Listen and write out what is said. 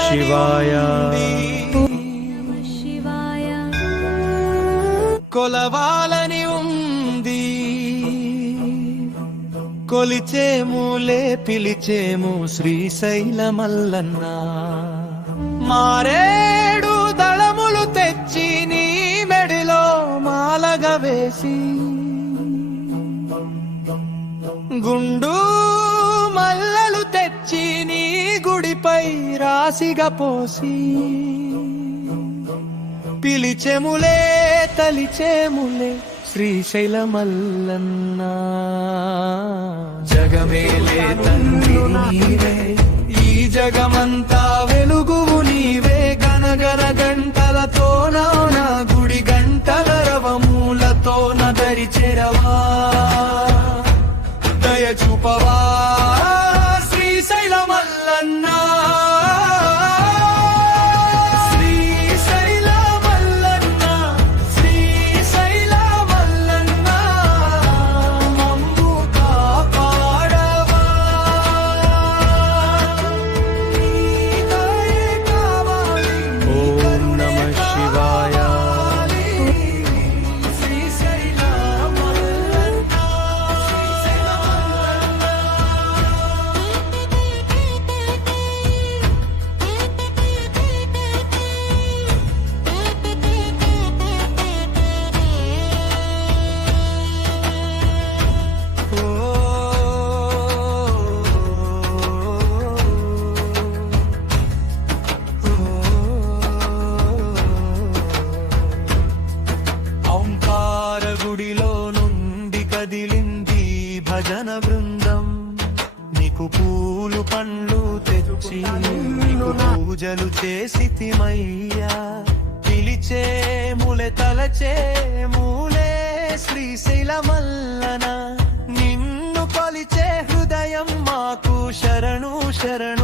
శివాయ కొలవాలని ఉంది, కొలిచేములే పిలిచేము శ్రీశైల మల్లన్న. మారేడు దళములు తెచ్చి నీ మెడిలో మాలగా వేసి, గుండు మల్లలు తెచ్చి నీ గుడిపై రాసిగా పోసి, పిలిచెములే తలిచేములే శ్రీశైల మల్లన్న. జగమేలే తండ్రి నీవే, ఈ జగమంతా వెలుగువు నీవే. గనగన గంటలతోన నా గుడి గంటల రవమూలతోన దరి చెరవా, దయ చూపవా శ్రీశైల మల్లన్న. భజన బృందం నీకు పూలు పండ్లు తెచ్చి, నీకు పూజలు చేసితిమయ్యా. పిలిచేములే తలచేములే శ్రీశైల మల్లన. నిన్ను కొలిచే హృదయం మాకు శరణు శరణు.